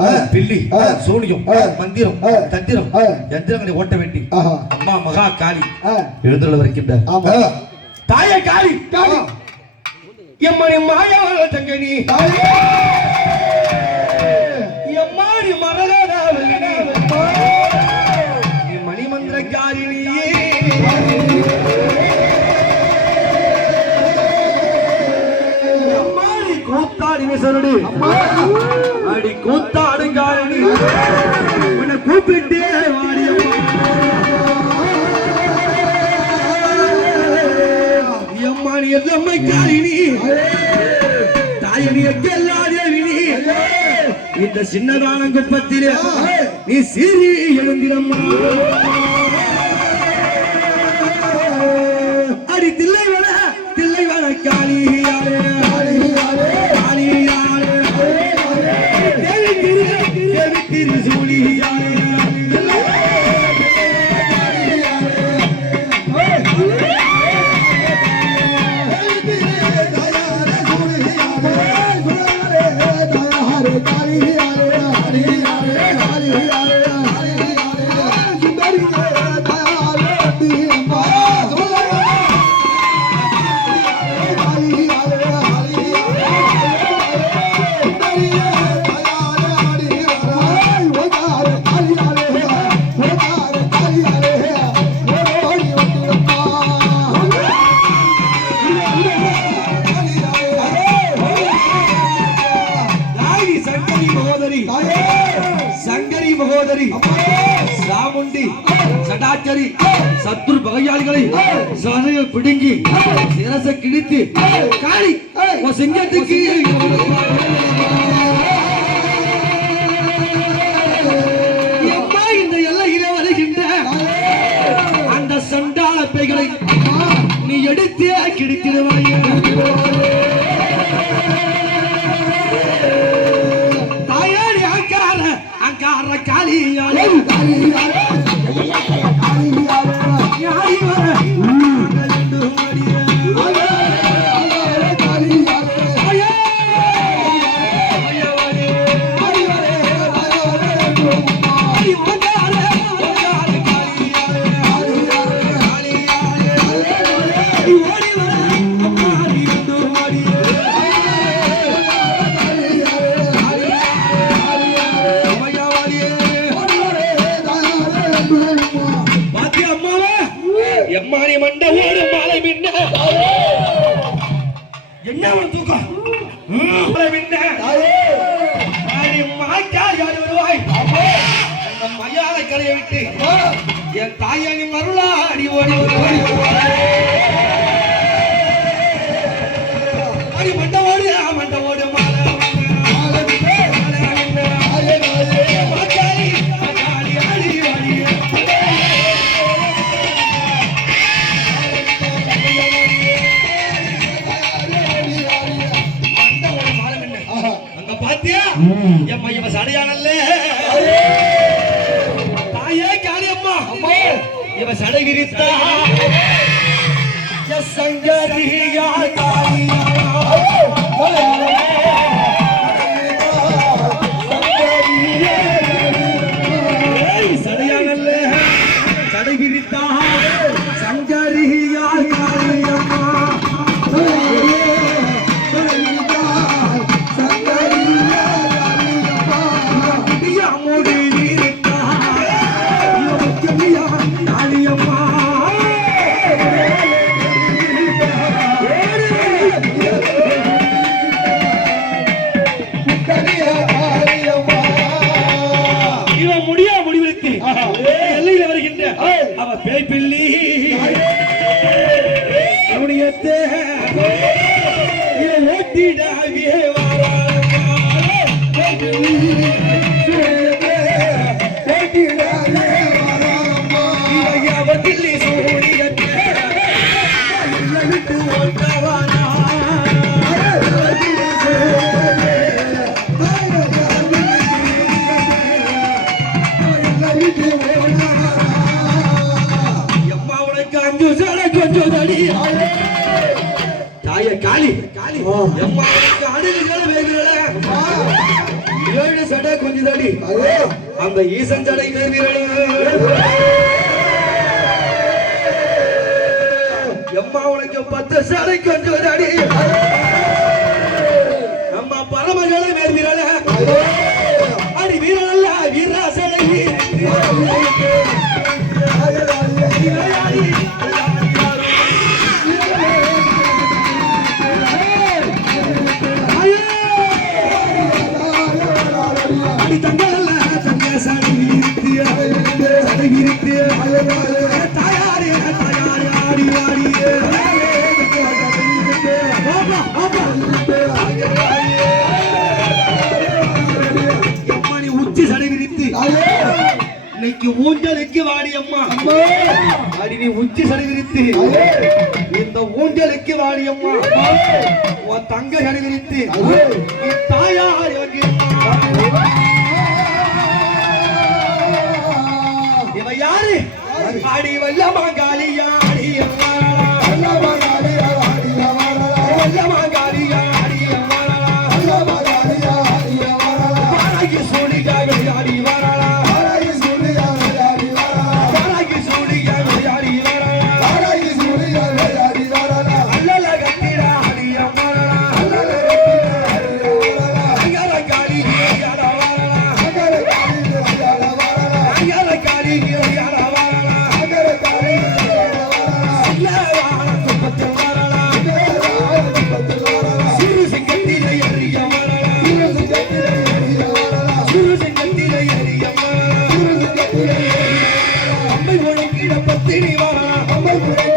ஆ. மந்திரம் ஆ. தந்திரம். யந்திரங்களை ஓட்ட வேண்டி. அம்மா மகா காளி எழுந்துள்ள வருகின்ற ஆமா. தாயே காளி காளி. எம்மணி மாயாவள தங்கனி. எம்மாடி மரகதாவலி. நீ மணிமந்திர காரிணி எம்மாடி கூத்தாடி விசரடி அடி கூப்பிட்டே வாடியம்மா எம்மாடி எல்லம்மை காரிணி தாயணி எக்கெல்லாதேவினி இந்த சின்னதான குப்பத்திலே நீ. சீரி எழுந்திரம்மா. அடி தில்லை வர தில்லை வர காளியாரே. காளியாரே. தேவி திரு தேவி திரு சூழியாரே. বাড়ি சங்கரி மகோதரி சாமுண்டி சடாச்சரி சத்துரு பகையாளிகளை சதைய பிடுங்கி சிரச கிழித்து காளி சிங்கத்துக்கு எம்மா இந்த எல்லையில வருகின்ற அந்த சண்டாள பைகளை நீ எடுத்தே கிடித்திடுவாய் அங்கார காளியாளி என்ன அவன் தூக்கம் அடி மாட்டா யாரு வருவாய் மயான கரையை விட்டு என் தாயானி மருளா அடி ஓடி வருவாய் எஸ் முடியத்தே உனக்கு அஞ்சு சேலை கொஞ்சம் தடி தாய காளி காளி எம்மா உனக்கு அணுகுகள் வேகுறல ஏழு சடை கொஞ்சம் தடி அந்த ஈசன் ஜடை வீரனே எம்மா உனக்கு பத்து சடை கொஞ்சம் தடி விரித்து இன்னைக்கு ஊஞ்சலுக்கு வாடி அம்மா? அடி நீ உச்சி சடை விரித்து இந்த ஊஞ்சலுக்கு வாடி அம்மா? உன் தங்க சரிவிரித்து நீ தாயார் ஆடி வல்லமா காளியா திரிவா அமல் புரிய